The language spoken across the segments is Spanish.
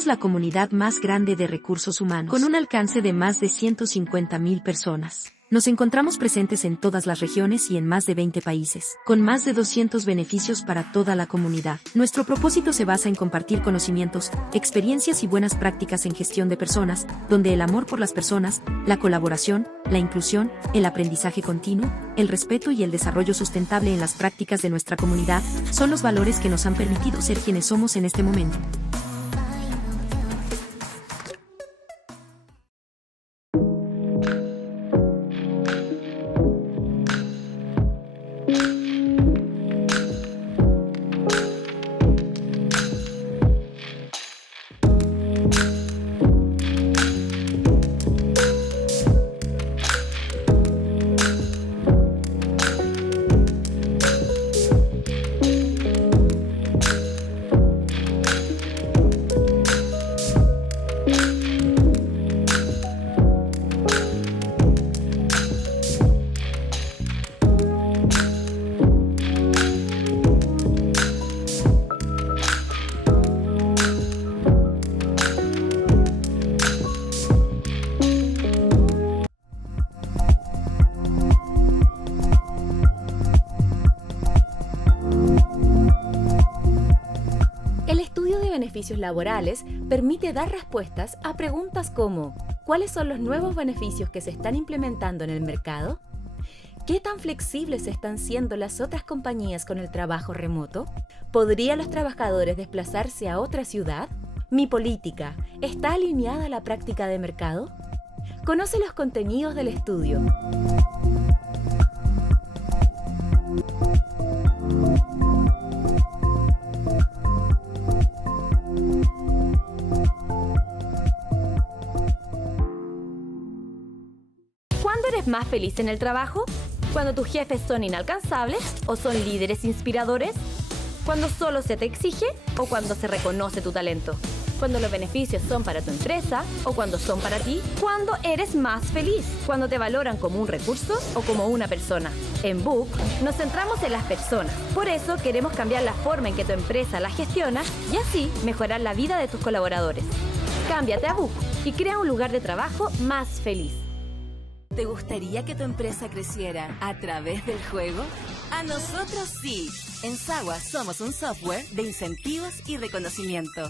Somos la comunidad más grande de recursos humanos, con un alcance de más de 150.000 personas. Nos encontramos presentes en todas las regiones y en más de 20 países, con más de 200 beneficios para toda la comunidad. Nuestro propósito se basa en compartir conocimientos, experiencias y buenas prácticas en gestión de personas, donde el amor por las personas, la colaboración, la inclusión, el aprendizaje continuo, el respeto y el desarrollo sustentable en las prácticas de nuestra comunidad son los valores que nos han permitido ser quienes somos en este momento. Beneficios laborales permite dar respuestas a preguntas como ¿cuáles son los nuevos beneficios que se están implementando en el mercado? ¿Qué tan flexibles están siendo las otras compañías con el trabajo remoto? ¿Podrían los trabajadores desplazarse a otra ciudad? ¿Mi política está alineada a la práctica de mercado? Conoce los contenidos del estudio. ¿Cuándo eres más feliz en el trabajo? ¿Cuando tus jefes son inalcanzables o son líderes inspiradores? ¿Cuando solo se te exige o cuando se reconoce tu talento? ¿Cuando los beneficios son para tu empresa o cuando son para ti? ¿Cuándo eres más feliz? ¿Cuando te valoran como un recurso o como una persona? En Book nos centramos en las personas. Por eso queremos cambiar la forma en que tu empresa la gestiona y así mejorar la vida de tus colaboradores. Cámbiate a Book y crea un lugar de trabajo más feliz. ¿Te gustaría que tu empresa creciera a través del juego? ¡A nosotros sí! En Sagua somos un software de incentivos y reconocimiento.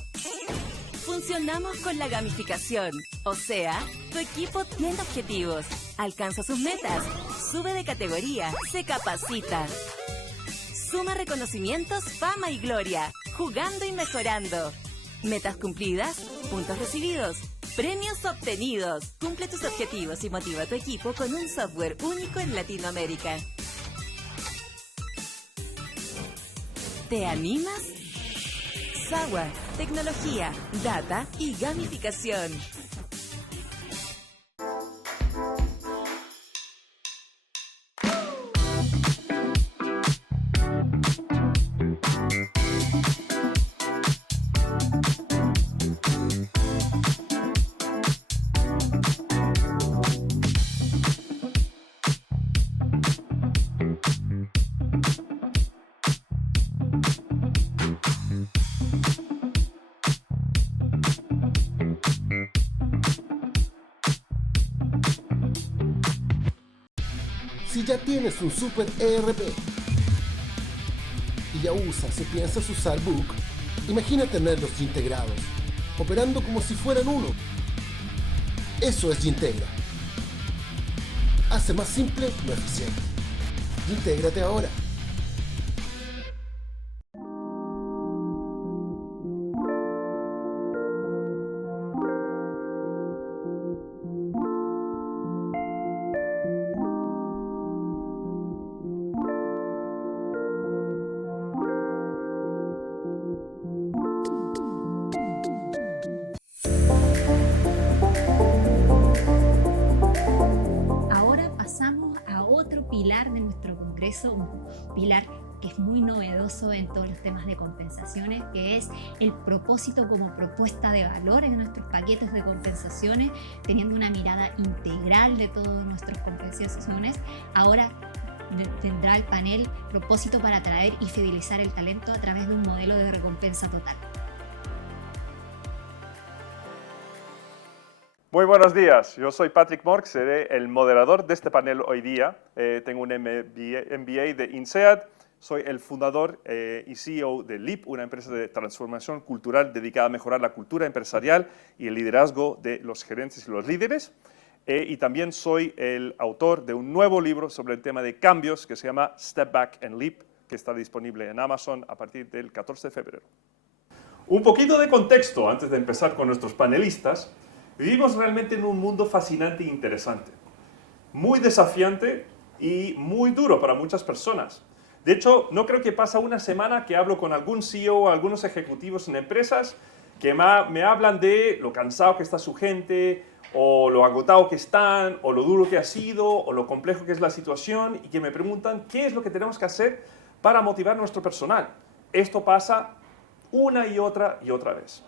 Funcionamos con la gamificación, o sea, tu equipo tiene objetivos, alcanza sus metas, sube de categoría, se capacita. Suma reconocimientos, fama y gloria, jugando y mejorando. Metas cumplidas, puntos recibidos, premios obtenidos. Cumple tus objetivos y motiva a tu equipo con un software único en Latinoamérica. ¿Te animas? Sagua, tecnología, data y gamificación. Si ya tienes un super ERP y ya usas o piensas usar Book, imagina tenerlos integrados, operando como si fueran uno. Eso es Gintegra. Hace más simple lo eficiente. Intégrate ahora. Pilar de nuestro congreso, un pilar que es muy novedoso en todos los temas de compensaciones, que es el propósito como propuesta de valor en nuestros paquetes de compensaciones, teniendo una mirada integral de todas nuestras compensaciones. Ahora tendrá el panel propósito para atraer y fidelizar el talento a través de un modelo de recompensa total. Muy buenos días, yo soy Patrick Mork, seré el moderador de este panel hoy día. Tengo un MBA de INSEAD, soy el fundador y CEO de LEAP, una empresa de transformación cultural dedicada a mejorar la cultura empresarial y el liderazgo de los gerentes y los líderes. Y también soy el autor de un nuevo libro sobre el tema de cambios que se llama Step Back and Leap, que está disponible en Amazon a partir del 14 de febrero. Un poquito de contexto antes de empezar con nuestros panelistas. Vivimos realmente en un mundo fascinante e interesante, muy desafiante y muy duro para muchas personas. De hecho, no creo que pasa una semana que hablo con algún CEO o algunos ejecutivos en empresas que me hablan de lo cansado que está su gente, o lo agotado que están, o lo duro que ha sido, o lo complejo que es la situación, y que me preguntan qué es lo que tenemos que hacer para motivar a nuestro personal. Esto pasa una y otra vez.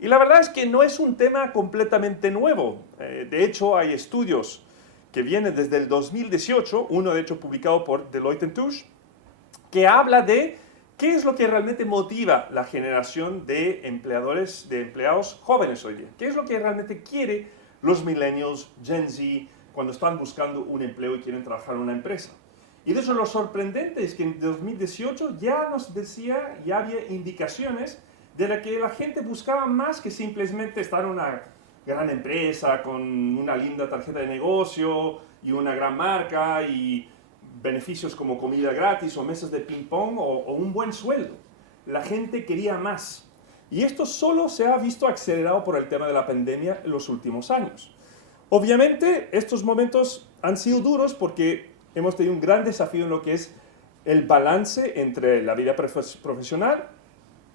Y la verdad es que no es un tema completamente nuevo. De hecho, hay estudios que vienen desde el 2018, uno de hecho publicado por Deloitte & Touche, que habla de qué es lo que realmente motiva la generación de empleados jóvenes hoy día. ¿Qué es lo que realmente quiere los millennials, Gen Z, cuando están buscando un empleo y quieren trabajar en una empresa? Y de hecho lo sorprendente es que en 2018 ya nos decía, ya había indicaciones de la que la gente buscaba más que simplemente estar en una gran empresa con una linda tarjeta de negocio y una gran marca y beneficios como comida gratis o mesas de ping pong o un buen sueldo. La gente quería más. Y esto solo se ha visto acelerado por el tema de la pandemia en los últimos años. Obviamente, estos momentos han sido duros porque hemos tenido un gran desafío en lo que es el balance entre la vida profesional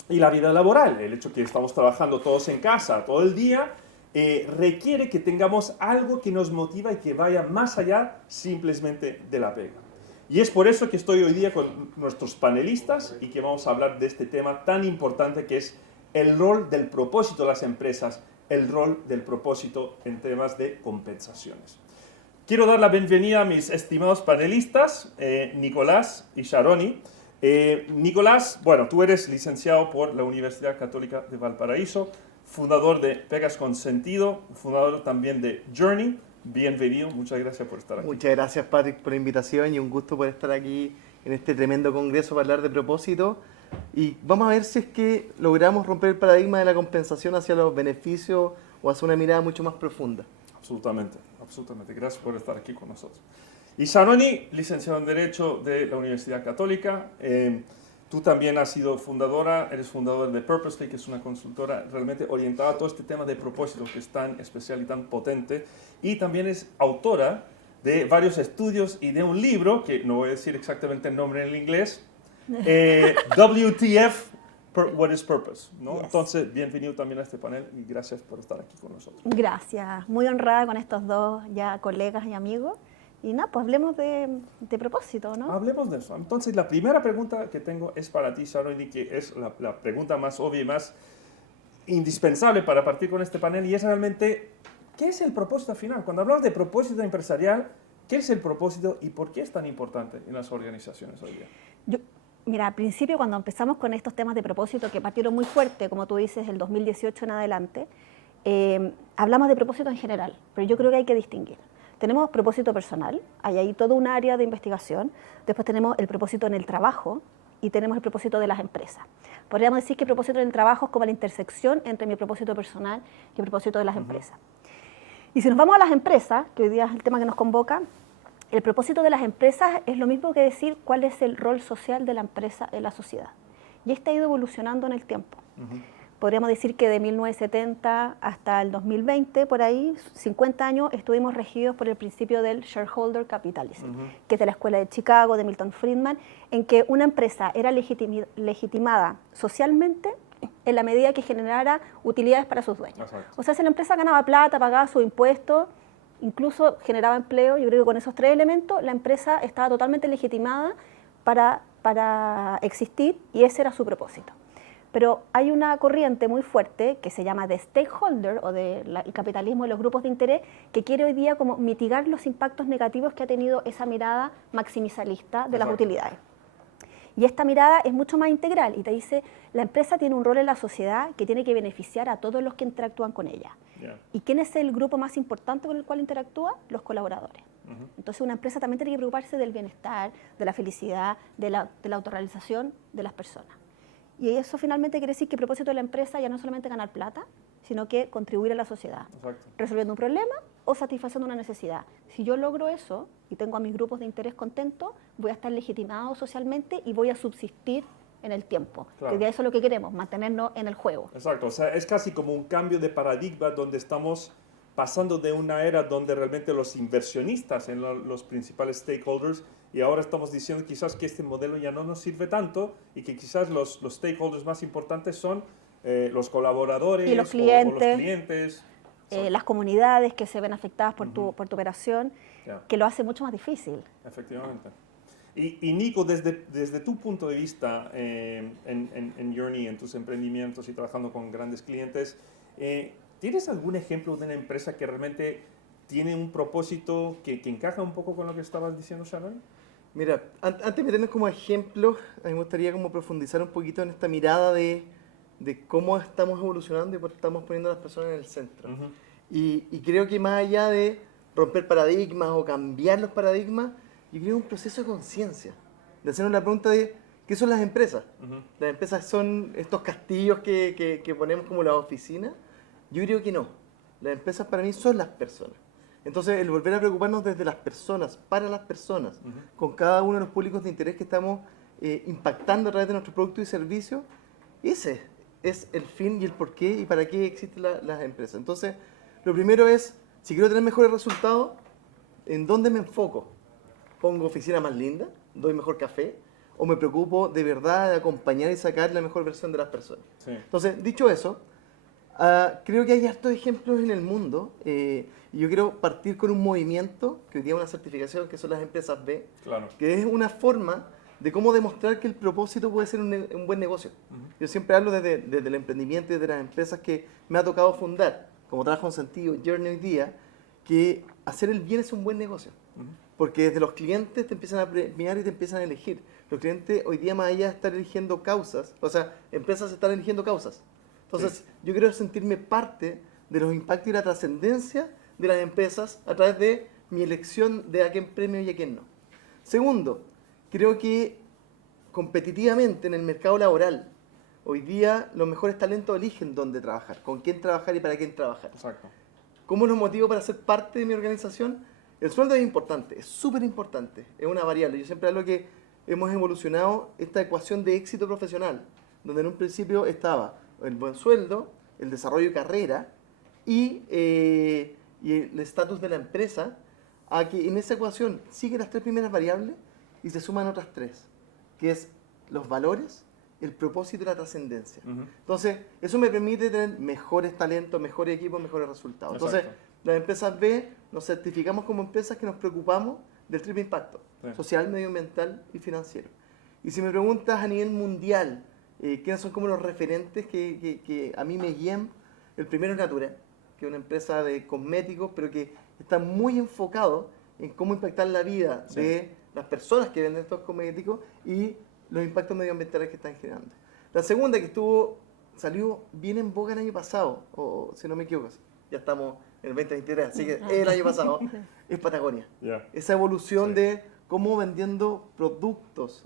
y la vida laboral. El hecho que estamos trabajando todos en casa todo el día requiere que tengamos algo que nos motiva y que vaya más allá simplemente de la pega. Y es por eso que estoy hoy día con nuestros panelistas y que vamos a hablar de este tema tan importante que es el rol del propósito de las empresas, el rol del propósito en temas de compensaciones. Quiero dar la bienvenida a mis estimados panelistas, Nicolás y Sharoni. Nicolás, bueno, tú eres licenciado por la Universidad Católica de Valparaíso, fundador de Pegas con Sentido, fundador también de Journey. Bienvenido, muchas gracias por estar aquí. Muchas gracias, Patrick, por la invitación y un gusto poder estar aquí en este tremendo congreso para hablar de propósito. Y vamos a ver si es que logramos romper el paradigma de la compensación hacia los beneficios o hacia una mirada mucho más profunda. Absolutamente, absolutamente. Gracias por estar aquí con nosotros. Y Sharoni, licenciado en Derecho de la Universidad Católica. Tú también has sido eres fundador de Purposely, que es una consultora realmente orientada a todo este tema de propósito que es tan especial y tan potente. Y también es autora de varios estudios y de un libro, que no voy a decir exactamente el nombre en inglés, WTF, What is Purpose, ¿no? Yes. Entonces, bienvenido también a este panel y gracias por estar aquí con nosotros. Gracias, muy honrada con estos dos ya colegas y amigos. Y nada, pues hablemos de propósito, ¿no? Hablemos de eso. Entonces, la primera pregunta que tengo es para ti, Sharoni, que es la pregunta más obvia y más indispensable para partir con este panel, y es realmente, ¿qué es el propósito final? Cuando hablamos de propósito empresarial, ¿qué es el propósito y por qué es tan importante en las organizaciones hoy día? Mira, al principio cuando empezamos con estos temas de propósito que partieron muy fuerte, como tú dices, el 2018 en adelante, hablamos de propósito en general, pero yo creo que hay que distinguir. Tenemos propósito personal, hay ahí todo un área de investigación, después tenemos el propósito en el trabajo y tenemos el propósito de las empresas. Podríamos decir que el propósito en el trabajo es como la intersección entre mi propósito personal y el propósito de las empresas. Y si nos vamos a las empresas, que hoy día es el tema que nos convoca, el propósito de las empresas es lo mismo que decir cuál es el rol social de la empresa en la sociedad. Y este ha ido evolucionando en el tiempo. Podríamos decir que de 1970 hasta el 2020, por ahí, 50 años, estuvimos regidos por el principio del shareholder capitalism, que es de la Escuela de Chicago, de Milton Friedman, en que una empresa era legitimada socialmente en la medida que generara utilidades para sus dueños. Exacto. O sea, si la empresa ganaba plata, pagaba sus impuestos, incluso generaba empleo, yo creo que con esos tres elementos la empresa estaba totalmente legitimada para existir y ese era su propósito. Pero hay una corriente muy fuerte que se llama de stakeholder o del capitalismo de los grupos de interés que quiere hoy día como mitigar los impactos negativos que ha tenido esa mirada maximizalista de las utilidades. Y esta mirada es mucho más integral y te dice, la empresa tiene un rol en la sociedad que tiene que beneficiar a todos los que interactúan con ella. Yeah. ¿Y quién es el grupo más importante con el cual interactúa? Los colaboradores. Entonces una empresa también tiene que preocuparse del bienestar, de la felicidad, de la autorrealización de las personas. Y eso finalmente quiere decir que el propósito de la empresa ya no es solamente ganar plata, sino que contribuir a la sociedad, Exacto. resolviendo un problema o satisfaciendo una necesidad. Si yo logro eso y tengo a mis grupos de interés contentos, voy a estar legitimado socialmente y voy a subsistir en el tiempo. Claro. Que eso es lo que queremos, mantenernos en el juego. Exacto, o sea, es casi como un cambio de paradigma donde estamos pasando de una era donde realmente los inversionistas en los principales stakeholders, y ahora estamos diciendo quizás que este modelo ya no nos sirve tanto y que quizás los stakeholders más importantes son los colaboradores y los o clientes, los clientes. las comunidades que se ven afectadas por tu operación, Yeah. que lo hace mucho más difícil. Efectivamente. Y Nico, desde tu punto de vista en Journey, en tus emprendimientos y trabajando con grandes clientes, ¿tienes algún ejemplo de una empresa que realmente tiene un propósito que encaja un poco con lo que estabas diciendo, Sharon? Mira, antes de meternos como ejemplo, a mí me gustaría como profundizar un poquito en esta mirada de cómo estamos evolucionando y por qué estamos poniendo a las personas en el centro. Y creo que más allá de romper paradigmas o cambiar los paradigmas, yo creo que es un proceso de conciencia, de hacernos la pregunta de ¿qué son las empresas? Las empresas son estos castillos que ponemos como las oficinas. Yo creo que no. Las empresas para mí son las personas. Entonces, el volver a preocuparnos desde las personas, para las personas, con cada uno de los públicos de interés que estamos impactando a través de nuestros productos y servicios, ese es el fin y el por qué y para qué existen las empresas. Entonces, lo primero es, si quiero tener mejores resultados, ¿en dónde me enfoco? ¿Pongo oficina más linda? ¿Doy mejor café? ¿O me preocupo de verdad de acompañar y sacar la mejor versión de las personas? Sí. Entonces, dicho eso, creo que hay hartos ejemplos en el mundo y yo quiero partir con un movimiento que hoy día es una certificación que son las empresas B, Claro. que es una forma de cómo demostrar que el propósito puede ser un buen negocio. Yo siempre hablo desde el emprendimiento y desde las empresas que me ha tocado fundar, como Trabajo en Sentido, Journey hoy día, que hacer el bien es un buen negocio. Porque desde los clientes te empiezan a premiar y te empiezan a elegir. Los clientes hoy día, más allá de estar eligiendo causas, o sea, empresas están eligiendo causas. Entonces, yo quiero sentirme parte de los impactos y la trascendencia de las empresas a través de mi elección de a quién premio y a quién no. Segundo, creo que competitivamente en el mercado laboral, hoy día los mejores talentos eligen dónde trabajar, con quién trabajar y para quién trabajar. Exacto. ¿Cómo los motivo para ser parte de mi organización? El sueldo es importante, es súper importante, es una variable. Yo siempre hablo que hemos evolucionado esta ecuación de éxito profesional, donde en un principio estaba el buen sueldo, el desarrollo de carrera y el estatus de la empresa, a que en esa ecuación siguen las tres primeras variables y se suman otras tres, que es los valores, el propósito y la trascendencia. Entonces, eso me permite tener mejores talentos, mejores equipos, mejores resultados. Exacto. Entonces, las empresas B nos certificamos como empresas que nos preocupamos del triple impacto, social, medioambiental y financiero. Y si me preguntas a nivel mundial, ¿quiénes son como los referentes que a mí me guían? El primero es Natura, que es una empresa de cosméticos, pero que está muy enfocado en cómo impactar la vida de las personas que venden estos cosméticos y los impactos medioambientales que están generando. La segunda, que salió bien en boga el año pasado, o si no me equivoco, ya estamos en el 2023, así que el año pasado, es Patagonia. Yeah. Esa evolución de cómo vendiendo productos,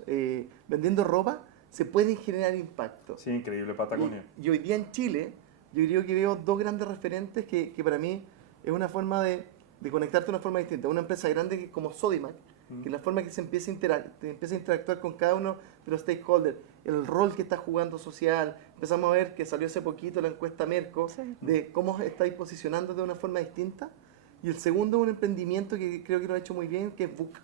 vendiendo ropa, se pueden generar impacto. Sí, increíble, Patagonia. Y hoy día en Chile, yo creo que veo dos grandes referentes que para mí es una forma de conectarte de una forma distinta. Una empresa grande como Sodimac, que es la forma que se empieza a interactuar con cada uno de los stakeholders, el rol que está jugando social. Empezamos a ver que salió hace poquito la encuesta Merco de cómo estáis posicionando de una forma distinta. Y el segundo es un emprendimiento que creo que lo ha hecho muy bien, que es Book.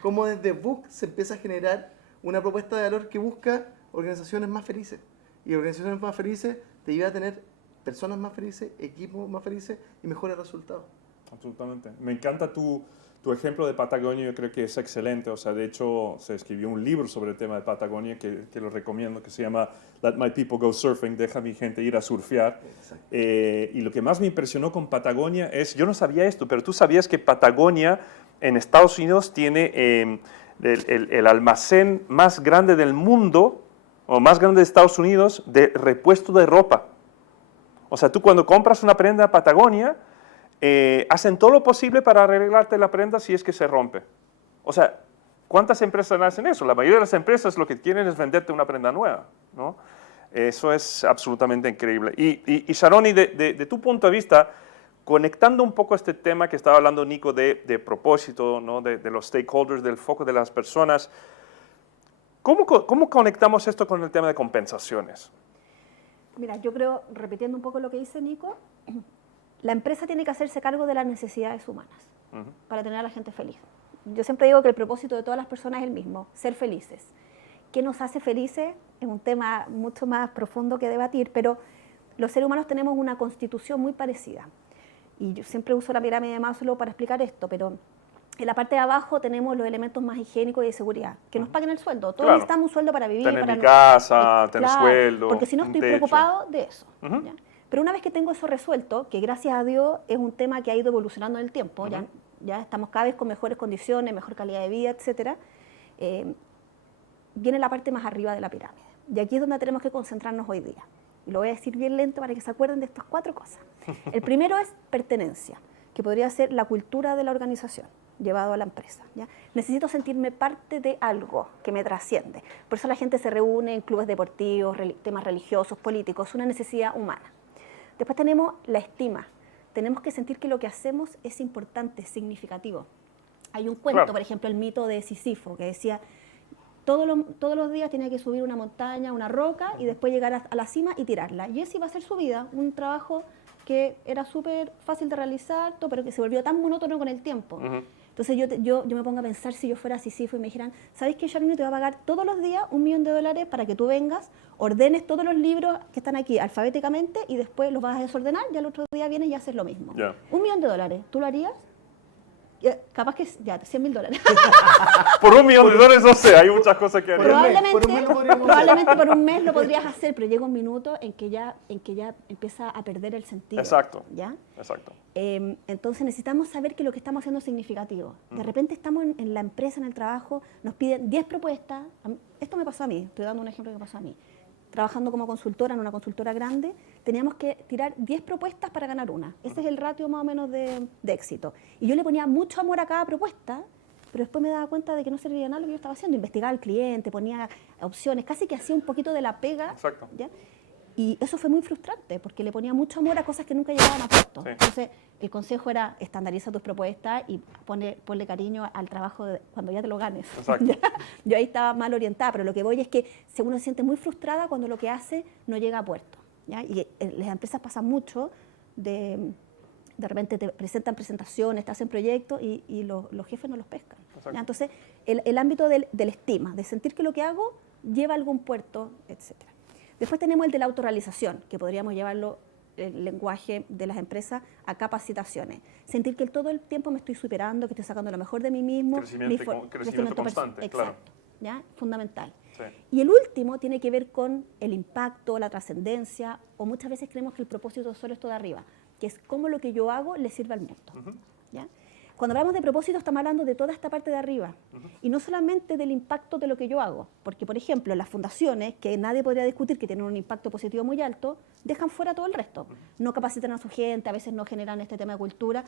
Cómo desde Book se empieza a generar una propuesta de valor que busca organizaciones más felices. Y organizaciones más felices te lleva a tener personas más felices, equipos más felices y mejores resultados. Absolutamente. Me encanta tu ejemplo de Patagonia, yo creo que es excelente. O sea, de hecho, se escribió un libro sobre el tema de Patagonia que lo recomiendo, que se llama Let My People Go Surfing, deja a mi gente ir a surfear. Y lo que más me impresionó con Patagonia es, yo no sabía esto, pero tú sabías que Patagonia en Estados Unidos tiene el almacén más grande del mundo, o más grande de Estados Unidos, de repuesto de ropa. O sea, tú cuando compras una prenda de Patagonia, hacen todo lo posible para arreglarte la prenda si es que se rompe. O sea, ¿cuántas empresas hacen eso? La mayoría de las empresas lo que quieren es venderte una prenda nueva, ¿no? Eso es absolutamente increíble. Y Sharoni, de tu punto de vista, conectando un poco este tema que estaba hablando Nico de propósito, ¿no? de los stakeholders, del foco de las personas, ¿cómo conectamos esto con el tema de compensaciones? Mira, yo creo, repitiendo un poco lo que dice Nico, la empresa tiene que hacerse cargo de las necesidades humanas para tener a la gente feliz. Yo siempre digo que el propósito de todas las personas es el mismo, ser felices. ¿Qué nos hace felices? Es un tema mucho más profundo que debatir, pero los seres humanos tenemos una constitución muy parecida. Y yo siempre uso la pirámide de Maslow para explicar esto, pero en la parte de abajo tenemos los elementos más higiénicos y de seguridad, que nos paguen el sueldo. Todos necesitamos un sueldo para vivir. Tener mi casa, tener sueldo, porque si no estoy preocupado de eso. ¿Ya? Pero una vez que tengo eso resuelto, que gracias a Dios es un tema que ha ido evolucionando en el tiempo, ya estamos cada vez con mejores condiciones, mejor calidad de vida, etcétera, viene la parte más arriba de la pirámide. Y aquí es donde tenemos que concentrarnos hoy día. Y lo voy a decir bien lento para que se acuerden de estas 4 cosas. El primero es pertenencia, que podría ser la cultura de la organización llevado a la empresa. ¿Ya? Necesito sentirme parte de algo que me trasciende. Por eso la gente se reúne en clubes deportivos, temas religiosos, políticos, es una necesidad humana. Después tenemos la estima. Tenemos que sentir que lo que hacemos es importante, es significativo. Hay un cuento, por ejemplo, el mito de Sísifo, que decía, todos los días tenía que subir una montaña, una roca, y después llegar a la cima y tirarla. Y ese iba a ser su vida, un trabajo que era súper fácil de realizar, pero que se volvió tan monótono con el tiempo. Entonces yo me pongo a pensar si yo fuera Sísifo y me dijeran, ¿sabes qué, Sharoni? Te voy a pagar todos los días $1.000.000 para que tú vengas, ordenes todos los libros que están aquí alfabéticamente y después los vas a desordenar y al otro día vienes y haces lo mismo. $1.000.000, ¿tú lo harías? Capaz que ya, $100.000. Por $1.000.000, no sé, hay muchas cosas que haría. Probablemente por un mes lo podrías hacer, pero llega un minuto en que ya empieza a perder el sentido. Exacto. ¿Ya? Exacto. Entonces necesitamos saber que lo que estamos haciendo es significativo. De repente estamos en la empresa, en el trabajo, nos piden 10 propuestas. Esto me pasó a mí, estoy dando un ejemplo que me pasó a mí. Trabajando como consultora en una consultora grande, teníamos que tirar 10 propuestas para ganar una. Ese es el ratio más o menos de éxito. Y yo le ponía mucho amor a cada propuesta, pero después me daba cuenta de que no servía nada lo que yo estaba haciendo. Investigaba al cliente, ponía opciones, casi que hacía un poquito de la pega. Exacto. ¿Ya? Y eso fue muy frustrante, porque le ponía mucho amor a cosas que nunca llegaban a puesto. Entonces, el consejo era estandariza tus propuestas y ponle cariño al trabajo cuando ya te lo ganes. Yo ahí estaba mal orientada, pero lo que voy es que uno se siente muy frustrada cuando lo que hace no llega a puerto. ¿Ya? Y las empresas pasan mucho de repente te presentan presentaciones, te hacen proyectos y los jefes no los pescan. ¿Ya? Entonces, el ámbito del estima, de sentir que lo que hago lleva a algún puerto, etcétera. Después tenemos el de la autorrealización, que podríamos llevarlo, el lenguaje de las empresas, a capacitaciones. Sentir que todo el tiempo me estoy superando, que estoy sacando lo mejor de mí mismo. Crecimiento constante, claro. ¿Ya? Fundamental. Sí. Y el último tiene que ver con el impacto, la trascendencia, o muchas veces creemos que el propósito solo es todo arriba, que es cómo lo que yo hago le sirve al mundo. ¿Ya? Cuando hablamos de propósito estamos hablando de toda esta parte de arriba y no solamente del impacto de lo que yo hago, porque por ejemplo las fundaciones, que nadie podría discutir que tienen un impacto positivo muy alto, dejan fuera todo el resto, no capacitan a su gente, a veces no generan este tema de cultura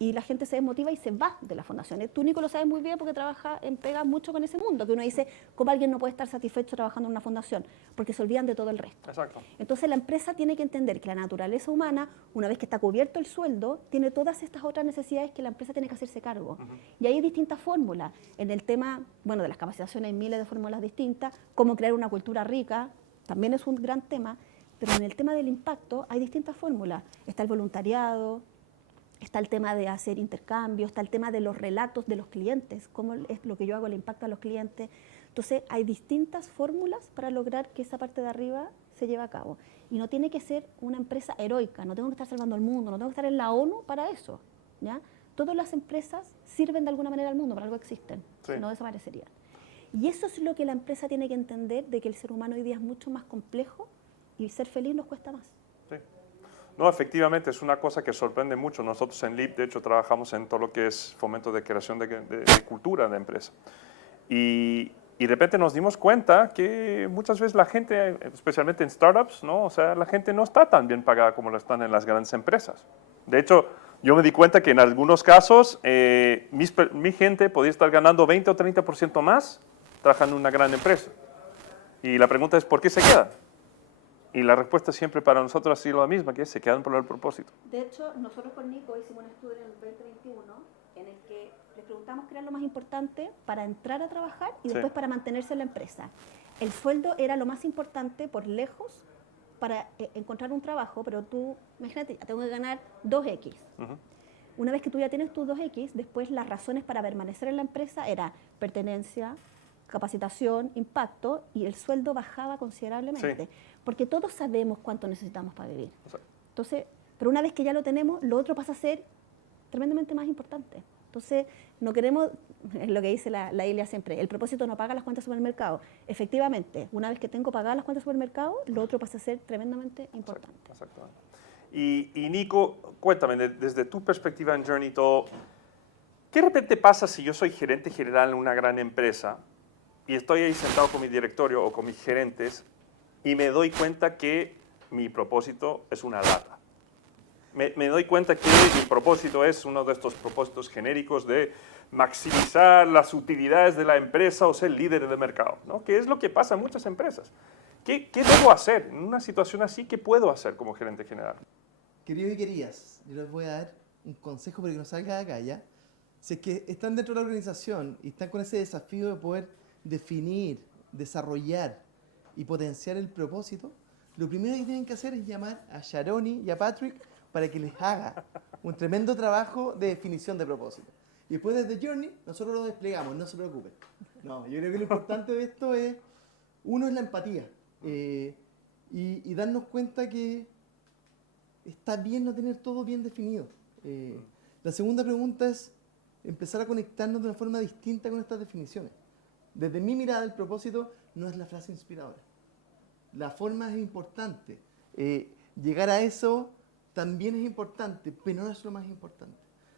y la gente se desmotiva y se va de las fundaciones. Tú, Nico, lo sabes muy bien porque trabajas en pega mucho con ese mundo, que uno dice, ¿cómo alguien no puede estar satisfecho trabajando en una fundación? Porque se olvidan de todo el resto. Exacto. Entonces la empresa tiene que entender que la naturaleza humana, una vez que está cubierto el sueldo, tiene todas estas otras necesidades que la empresa tiene que hacerse cargo. Y hay distintas fórmulas. En el tema, bueno, de las capacitaciones hay miles de fórmulas distintas, cómo crear una cultura rica, también es un gran tema, pero en el tema del impacto hay distintas fórmulas. Está el voluntariado, está el tema de hacer intercambios, está el tema de los relatos de los clientes, cómo es lo que yo hago, le impacta a los clientes. Entonces, hay distintas fórmulas para lograr que esa parte de arriba se lleve a cabo. Y no tiene que ser una empresa heroica, no tengo que estar salvando al mundo, no tengo que estar en la ONU para eso. ¿Ya? Todas las empresas sirven de alguna manera al mundo, por algo existen, si no desaparecerían. Y eso es lo que la empresa tiene que entender, de que el ser humano hoy día es mucho más complejo y ser feliz nos cuesta más. Sí. No, efectivamente, es una cosa que sorprende mucho. Nosotros en LEAP, de hecho, trabajamos en todo lo que es fomento de creación de cultura de empresa. Y de repente nos dimos cuenta que muchas veces la gente, especialmente en startups, ¿no? O sea, la gente no está tan bien pagada como lo están en las grandes empresas. De hecho, yo me di cuenta que en algunos casos mi gente podía estar ganando 20 o 30% más trabajando en una gran empresa. Y la pregunta es, ¿por qué se quedan? Y la respuesta siempre para nosotros ha sido la misma, que es, se quedan por el propósito. De hecho, nosotros con Nico hicimos un estudio en el 2021 en el que les preguntamos qué era lo más importante para entrar a trabajar y después para mantenerse en la empresa. El sueldo era lo más importante por lejos para encontrar un trabajo, pero tú, imagínate, ya tengo que ganar 2X. Una vez que tú ya tienes tus 2X, después las razones para permanecer en la empresa era pertenencia, capacitación, impacto, y el sueldo bajaba considerablemente. Sí. Porque todos sabemos cuánto necesitamos para vivir. Entonces, pero una vez que ya lo tenemos, lo otro pasa a ser tremendamente más importante. Entonces, no queremos, es lo que dice la Ilia siempre, el propósito no paga las cuentas de supermercado. Efectivamente, una vez que tengo pagadas las cuentas de supermercado, lo otro pasa a ser tremendamente importante. Exactamente. Y Nico, cuéntame, desde tu perspectiva en Journey todo, ¿qué de repente pasa si yo soy gerente general en una gran empresa y estoy ahí sentado con mi directorio o con mis gerentes y me doy cuenta que mi propósito es una lata? Me doy cuenta que mi propósito es uno de estos propósitos genéricos de maximizar las utilidades de la empresa o ser líder de mercado, ¿no? Que es lo que pasa en muchas empresas. ¿Qué debo hacer en una situación así? ¿Qué puedo hacer como gerente general? Queridos y queridas, yo les voy a dar un consejo para que no salga de acá, ¿ya? Si es que están dentro de la organización y están con ese desafío de poder definir, desarrollar y potenciar el propósito, lo primero que tienen que hacer es llamar a Sharoni y a Patrick para que les haga un tremendo trabajo de definición de propósito. Y después desde Journey, nosotros lo desplegamos, no se preocupen. No, yo creo que lo importante de esto es, uno es la empatía. Y darnos cuenta que está bien no tener todo bien definido. La segunda pregunta es empezar a conectarnos de una forma distinta con estas definiciones. Desde mi mirada, el propósito no es la frase inspiradora. La forma es importante. Llegar a eso también es importante, pero no es lo más importante.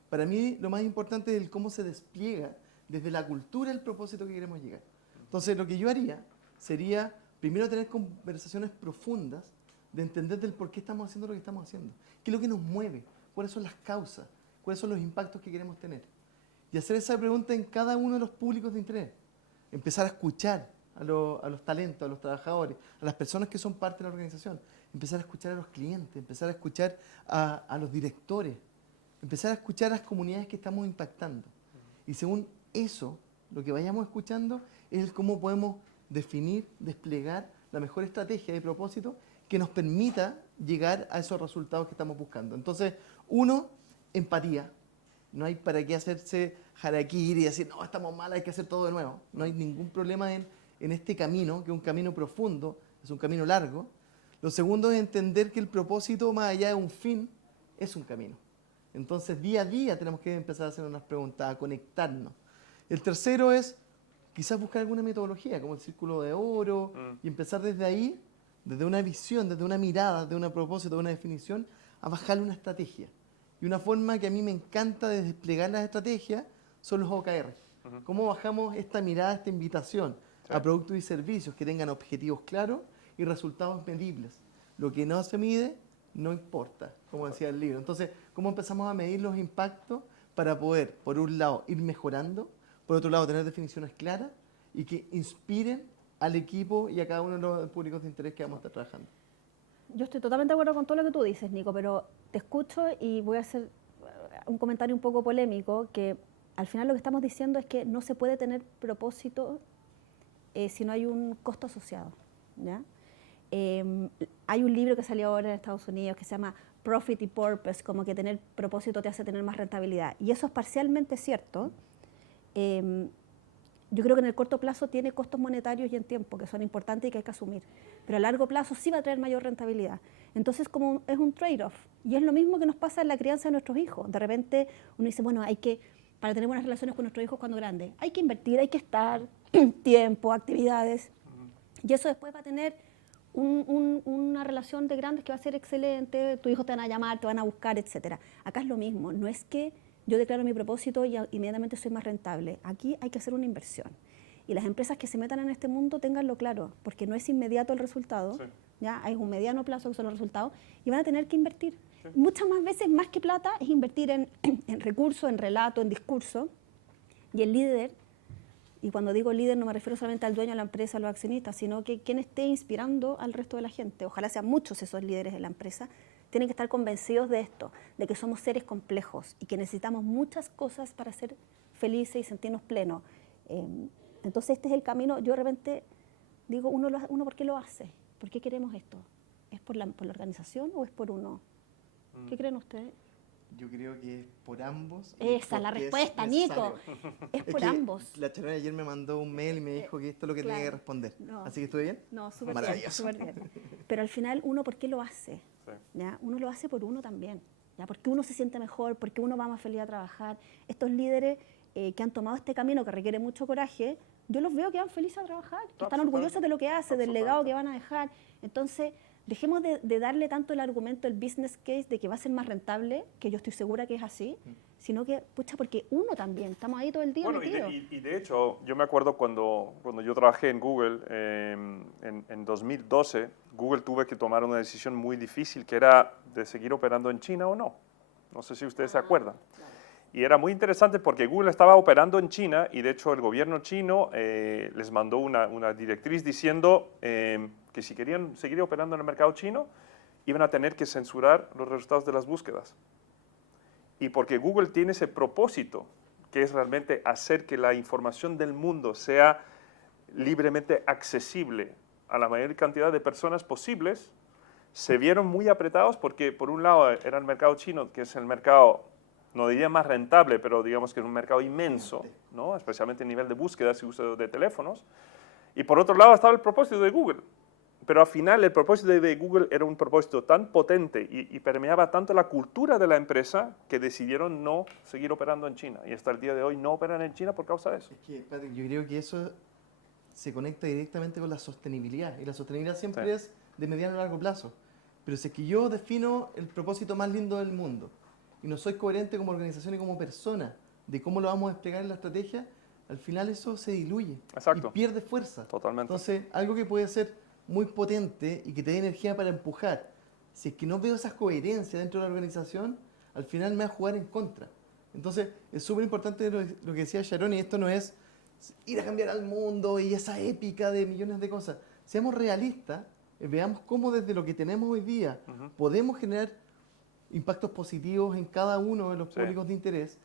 Para mí, lo más importante es el cómo se despliega desde la cultura el propósito que queremos llegar. Entonces, lo que yo haría sería primero tener conversaciones profundas de entender del por qué estamos haciendo lo que estamos haciendo. ¿Qué es lo que nos mueve? ¿Cuáles son las causas? ¿Cuáles son los impactos que queremos tener? Y hacer esa pregunta en cada uno de los públicos de interés. Empezar a escuchar a los talentos, a los trabajadores, a las personas que son parte de la organización. Empezar a escuchar a los clientes, empezar a escuchar a los directores, empezar a escuchar a las comunidades que estamos impactando. Y según eso, lo que vayamos escuchando es cómo podemos definir, desplegar la mejor estrategia de propósito que nos permita llegar a esos resultados que estamos buscando. Entonces, uno, empatía. No hay para qué hacerse harakiri y decir, no, estamos mal, hay que hacer todo de nuevo. No hay ningún problema en este camino, que es un camino profundo, es un camino largo. Lo segundo es entender que el propósito, más allá de un fin, es un camino. Entonces, día a día tenemos que empezar a hacer unas preguntas, a conectarnos. El tercero es quizás buscar alguna metodología, como el círculo de oro, y empezar desde ahí, desde una visión, desde una mirada, de un propósito, de una definición, a bajarle una estrategia. Y una forma que a mí me encanta de desplegar las estrategias son los OKR. ¿Cómo bajamos esta mirada, esta invitación a productos y servicios que tengan objetivos claros y resultados medibles? Lo que no se mide, no importa, como decía el libro. Entonces, ¿cómo empezamos a medir los impactos para poder, por un lado, ir mejorando, por otro lado, tener definiciones claras y que inspiren al equipo y a cada uno de los públicos de interés que vamos a estar trabajando? Yo estoy totalmente de acuerdo con todo lo que tú dices, Nico, pero te escucho y voy a hacer un comentario un poco polémico, que al final lo que estamos diciendo es que no se puede tener propósito si no hay un costo asociado, ¿ya? Hay un libro que salió ahora en Estados Unidos que se llama Profit y Purpose, como que tener propósito te hace tener más rentabilidad. Y eso es parcialmente cierto. Yo creo que en el corto plazo tiene costos monetarios y en tiempo que son importantes y que hay que asumir. Pero a largo plazo sí va a traer mayor rentabilidad. Entonces como es un trade-off. Y es lo mismo que nos pasa en la crianza de nuestros hijos. De repente uno dice, bueno, para tener buenas relaciones con nuestros hijos cuando grandes, hay que invertir, hay que estar, tiempo, actividades. Y eso después va a tener una relación de grandes que va a ser excelente, tus hijos te van a llamar, te van a buscar, etc. Acá es lo mismo, no es que yo declaro mi propósito y inmediatamente soy más rentable. Aquí hay que hacer una inversión. Y las empresas que se metan en este mundo, ténganlo claro, porque no es inmediato el resultado, Sí. ¿ya? Hay un mediano plazo que son los resultados, y van a tener que invertir. Muchas más veces, más que plata, es invertir en recursos, en relato, en discurso. Y el líder, y cuando digo líder no me refiero solamente al dueño de la empresa, a los accionistas, sino que quien esté inspirando al resto de la gente, ojalá sean muchos esos líderes de la empresa, tienen que estar convencidos de esto, de que somos seres complejos y que necesitamos muchas cosas para ser felices y sentirnos plenos. Entonces este es el camino. Yo de repente digo, uno ¿por qué lo hace? ¿Por qué queremos esto? ¿Es por la organización o es por uno? ¿Qué creen ustedes? Yo creo que es por ambos. Esa es la respuesta, Nico. Es por que ambos. La Charona ayer me mandó un mail y me dijo que esto es lo que tenía que Claro. responder. No. ¿Así que estuve bien? No, súper bien, Maravilloso. súper bien. Pero al final, uno, ¿por qué lo hace? Sí. ¿Ya? Uno lo hace por uno también, ¿ya? Porque uno se siente mejor, porque uno va más feliz a trabajar. Estos líderes que han tomado este camino que requiere mucho coraje, yo los veo que van felices a trabajar, que están orgullosos de lo que hacen, del legado que van a dejar. Entonces, dejemos de darle tanto el argumento, el business case de que va a ser más rentable, que yo estoy segura que es así, sino que, pucha, porque uno también, estamos ahí todo el día Bueno, metidos. y de hecho, yo me acuerdo cuando yo trabajé en Google, en 2012, Google tuve que tomar una decisión muy difícil, que era de seguir operando en China o no. No sé si ustedes se acuerdan. Y era muy interesante porque Google estaba operando en China y de hecho el gobierno chino les mandó una directriz diciendo que si querían seguir operando en el mercado chino, iban a tener que censurar los resultados de las búsquedas. Y porque Google tiene ese propósito, que es realmente hacer que la información del mundo sea libremente accesible a la mayor cantidad de personas posibles, se vieron muy apretados porque por un lado era el mercado chino, que es el mercado, no diría más rentable, pero digamos que es un mercado inmenso, ¿no? Especialmente a nivel de búsquedas y uso de teléfonos. Y por otro lado estaba el propósito de Google. Pero al final el propósito de Google era un propósito tan potente y permeaba tanto la cultura de la empresa que decidieron no seguir operando en China. Y hasta el día de hoy no operan en China por causa de eso. Es que, Patrick, yo creo que eso se conecta directamente con la sostenibilidad. Y la sostenibilidad siempre Sí. es de mediano a largo plazo. Pero si es que yo defino el propósito más lindo del mundo y no soy coherente como organización y como persona de cómo lo vamos a desplegar en la estrategia, al final eso se diluye. Exacto. Y pierde fuerza. Totalmente. Entonces, algo que puede ser muy potente y que te dé energía para empujar, si es que no veo esa coherencia dentro de la organización, al final me va a jugar en contra. Entonces, es súper importante lo que decía Sharon, y esto no es ir a cambiar al mundo y esa épica de millones de cosas. Seamos realistas, veamos cómo desde lo que tenemos hoy día podemos generar impactos positivos en cada uno de los Sí. públicos de interés,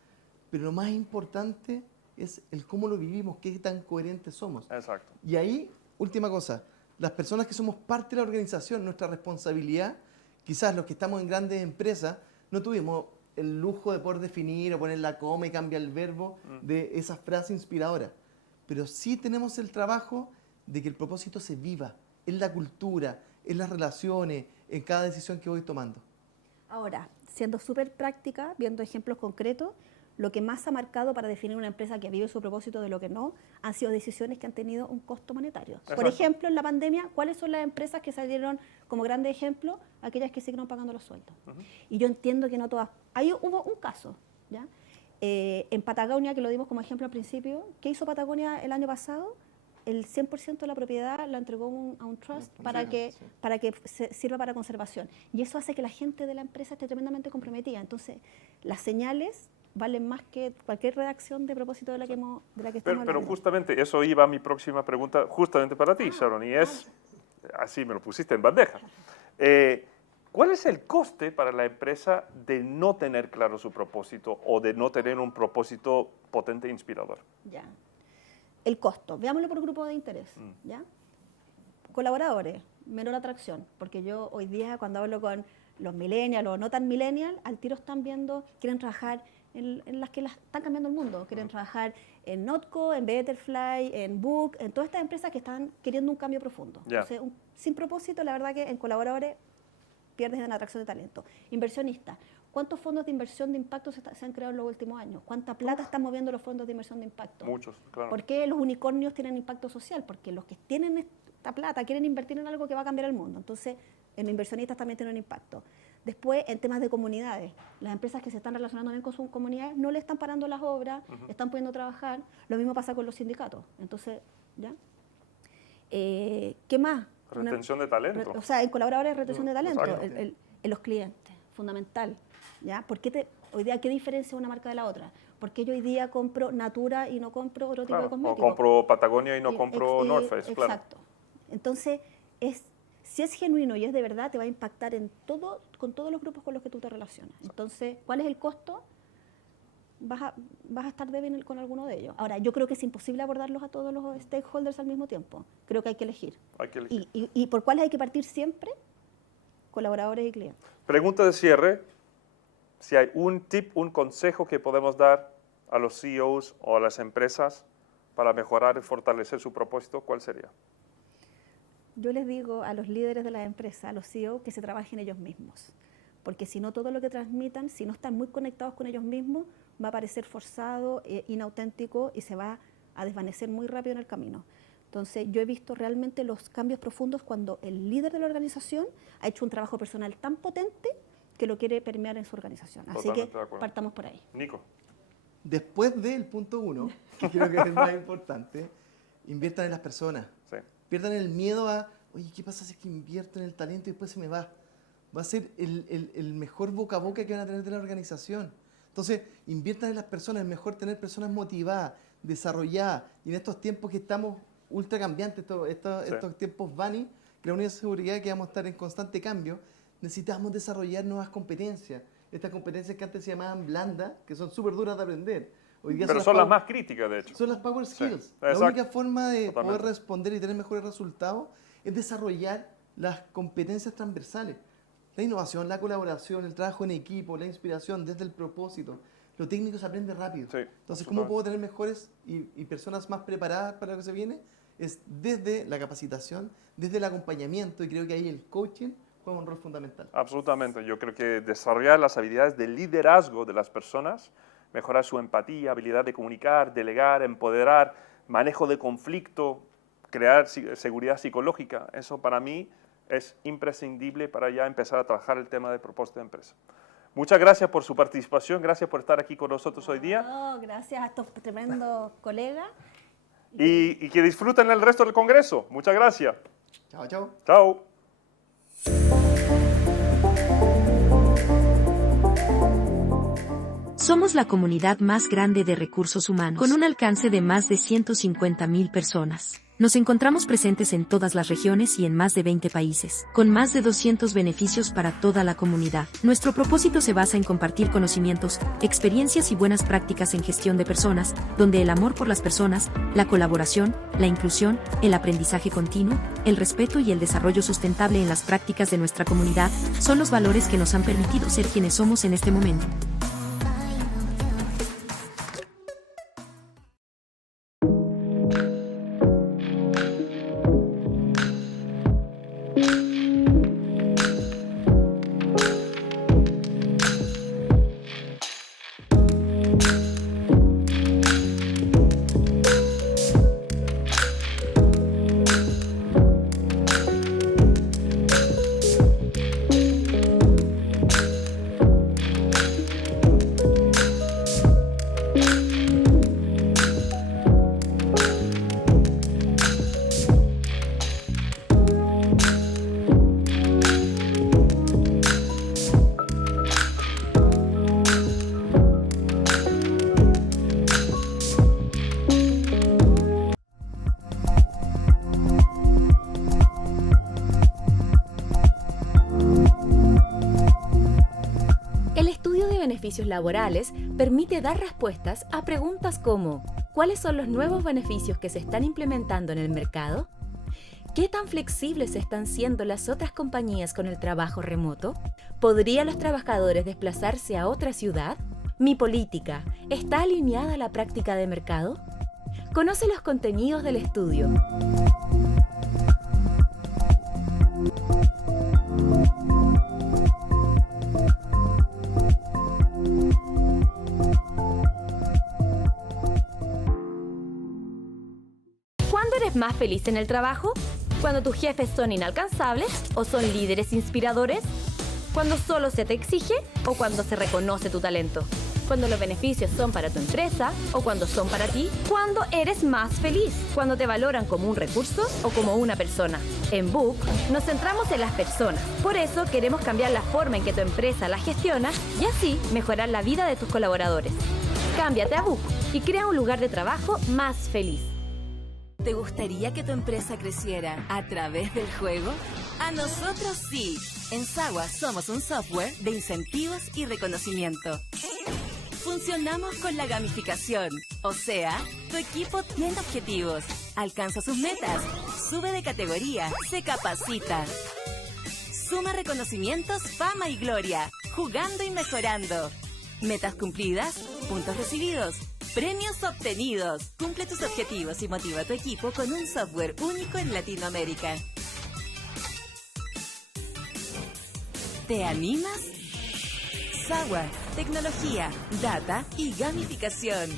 pero lo más importante es el cómo lo vivimos, qué tan coherentes somos. Exacto. Y ahí, última cosa, las personas que somos parte de la organización, nuestra responsabilidad, quizás los que estamos en grandes empresas, no tuvimos el lujo de poder definir o poner la coma y cambiar el verbo de esa frase inspiradora. Pero sí tenemos el trabajo de que el propósito se viva en la cultura, en las relaciones, en cada decisión que voy tomando. Ahora, siendo súper práctica, viendo ejemplos concretos, lo que más ha marcado para definir una empresa que vive su propósito de lo que no, han sido decisiones que han tenido un costo monetario. Por Exacto. ejemplo, en la pandemia, ¿cuáles son las empresas que salieron como grande ejemplo? Aquellas que siguieron pagando los sueldos. Y yo entiendo que no todas. Ahí hubo un caso, ¿ya? En Patagonia, que lo dimos como ejemplo al principio, ¿qué hizo Patagonia el año pasado? El 100% de la propiedad la entregó a un trust para que sirva para conservación. Y eso hace que la gente de la empresa esté tremendamente comprometida. Entonces, las señales valen más que cualquier redacción de propósito de la que estamos Pero hablando. justamente eso iba a mi próxima pregunta, justamente para ti, Sharon, y es, así me lo pusiste en bandeja. ¿Cuál es el coste para la empresa de no tener claro su propósito o de no tener un propósito potente e inspirador? Ya. El costo, veámoslo por grupo de interés, ¿ya? Colaboradores, menor atracción, porque yo hoy día cuando hablo con los millennials o no tan millennials, al tiro están viendo, quieren trabajar en las que están cambiando el mundo, quieren trabajar en Notco, en Betterfly, en Book, en todas estas empresas que están queriendo un cambio profundo. Ya. Entonces, sin propósito, la verdad que en colaboradores pierdes en atracción de talento. Inversionistas. ¿Cuántos fondos de inversión de impacto se han creado en los últimos años? ¿Cuánta plata están moviendo los fondos de inversión de impacto? Muchos, claro. ¿Por qué los unicornios tienen impacto social? Porque los que tienen esta plata quieren invertir en algo que va a cambiar el mundo. Entonces, en inversionistas también tienen un impacto. Después, en temas de comunidades, las empresas que se están relacionando bien con sus comunidades no le están parando las obras, están pudiendo trabajar. Lo mismo pasa con los sindicatos. Entonces, ¿ya? ¿Qué más? Retención de talento. O sea, en colaboradores, retención de talento, Exacto. en los clientes, fundamental. ¿Ya? Hoy día, ¿qué diferencia una marca de la otra? ¿Por qué yo hoy día compro Natura y no compro otro tipo de O cosméticos? compro Patagonia y no compro North Face, claro. Exacto. Entonces, si es genuino y es de verdad, te va a impactar con todos los grupos con los que tú te relacionas. Entonces, ¿cuál es el costo? Vas a estar débil con alguno de ellos. Ahora, yo creo que es imposible abordarlos a todos los stakeholders al mismo tiempo. Creo que hay que elegir. Hay que elegir. ¿Y por cuáles hay que partir siempre? Colaboradores y clientes. Pregunta de cierre. Si hay un tip, un consejo que podemos dar a los CEOs o a las empresas para mejorar y fortalecer su propósito, ¿cuál sería? Yo les digo a los líderes de las empresas, a los CEOs, que se trabajen ellos mismos. Porque si no, todo lo que transmitan, si no están muy conectados con ellos mismos, va a parecer forzado, inauténtico y se va a desvanecer muy rápido en el camino. Entonces, yo he visto realmente los cambios profundos cuando el líder de la organización ha hecho un trabajo personal tan potente que lo quiere permear en su organización. Así que partamos por ahí. Nico. Después del punto 1, que creo que es el más importante, inviertan en las personas. Sí. Pierdan el miedo a, oye, ¿qué pasa si es que invierto en el talento y después se me va? Va a ser el mejor boca a boca que van a tener de la organización. Entonces, inviertan en las personas, es mejor tener personas motivadas, desarrolladas, y en estos tiempos que estamos ultra cambiantes, estos tiempos Bunny, que la única seguridad es que vamos a estar en constante cambio, necesitamos desarrollar nuevas competencias. Estas competencias que antes se llamaban blandas, que son súper duras de aprender. Hoy día Pero son las más críticas, de hecho. Son las power skills. Sí, la exacto. única forma de Totalmente. poder responder y tener mejores resultados es desarrollar las competencias transversales. La innovación, la colaboración, el trabajo en equipo, la inspiración desde el propósito. Lo técnico se aprende rápido. Sí, Entonces, ¿cómo puedo tener mejores y personas más preparadas para lo que se viene? Es desde la capacitación, desde el acompañamiento, y creo que ahí el coaching juega un rol fundamental. Absolutamente. Yo creo que desarrollar las habilidades de liderazgo de las personas, mejorar su empatía, habilidad de comunicar, delegar, empoderar, manejo de conflicto, crear seguridad psicológica, eso para mí es imprescindible para ya empezar a trabajar el tema de propósito de empresa. Muchas gracias por su participación, gracias por estar aquí con nosotros hoy día. No, gracias a estos tremendos colegas. Y que disfruten el resto del Congreso. Muchas gracias. Chao, chao. Chao. Somos la comunidad más grande de recursos humanos, con un alcance de más de 150.000 personas. Nos encontramos presentes en todas las regiones y en más de 20 países, con más de 200 beneficios para toda la comunidad. Nuestro propósito se basa en compartir conocimientos, experiencias y buenas prácticas en gestión de personas, donde el amor por las personas, la colaboración, la inclusión, el aprendizaje continuo, el respeto y el desarrollo sustentable en las prácticas de nuestra comunidad son los valores que nos han permitido ser quienes somos en este momento. Beneficios laborales permite dar respuestas a preguntas como ¿cuáles son los nuevos beneficios que se están implementando en el mercado? ¿Qué tan flexibles están siendo las otras compañías con el trabajo remoto? ¿Podrían los trabajadores desplazarse a otra ciudad? ¿Mi política está alineada a la práctica de mercado? Conoce los contenidos del estudio. ¿Cuándo eres más feliz en el trabajo? ¿Cuando tus jefes son inalcanzables o son líderes inspiradores? Cuando solo se te exige o cuando se reconoce tu talento. Cuando los beneficios son para tu empresa o cuando son para ti. Cuando eres más feliz. Cuando te valoran como un recurso o como una persona. En Book nos centramos en las personas. Por eso queremos cambiar la forma en que tu empresa la gestiona y así mejorar la vida de tus colaboradores. Cámbiate a Book y crea un lugar de trabajo más feliz. ¿Te gustaría que tu empresa creciera a través del juego? A nosotros sí. En Sagua somos un software de incentivos y reconocimiento. Funcionamos con la gamificación, o sea, tu equipo tiene objetivos, alcanza sus metas, sube de categoría, se capacita. Suma reconocimientos, fama y gloria, jugando y mejorando. Metas cumplidas, puntos recibidos, premios obtenidos. Cumple tus objetivos y motiva a tu equipo con un software único en Latinoamérica. ¿Te animas? Sagua, tecnología, data y gamificación.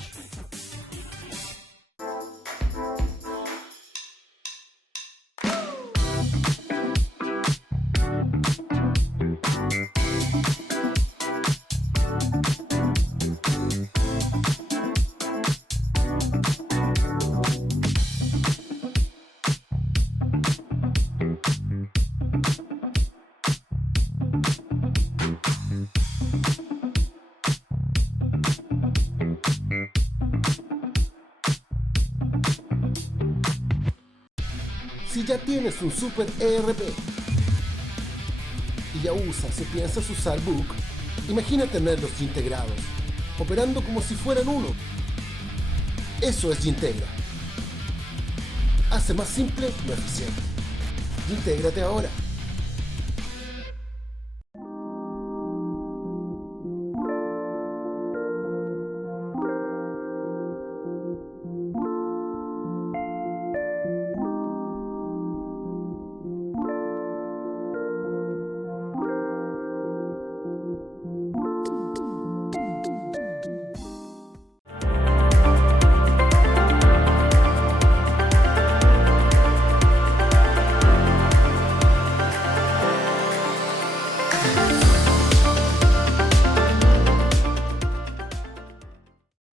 Si ya tienes un super ERP y ya usas o piensas usar Book, imagina tenerlos integrados, operando como si fueran uno. Eso es Gintegra. Hace más simple lo eficiente. Intégrate ahora.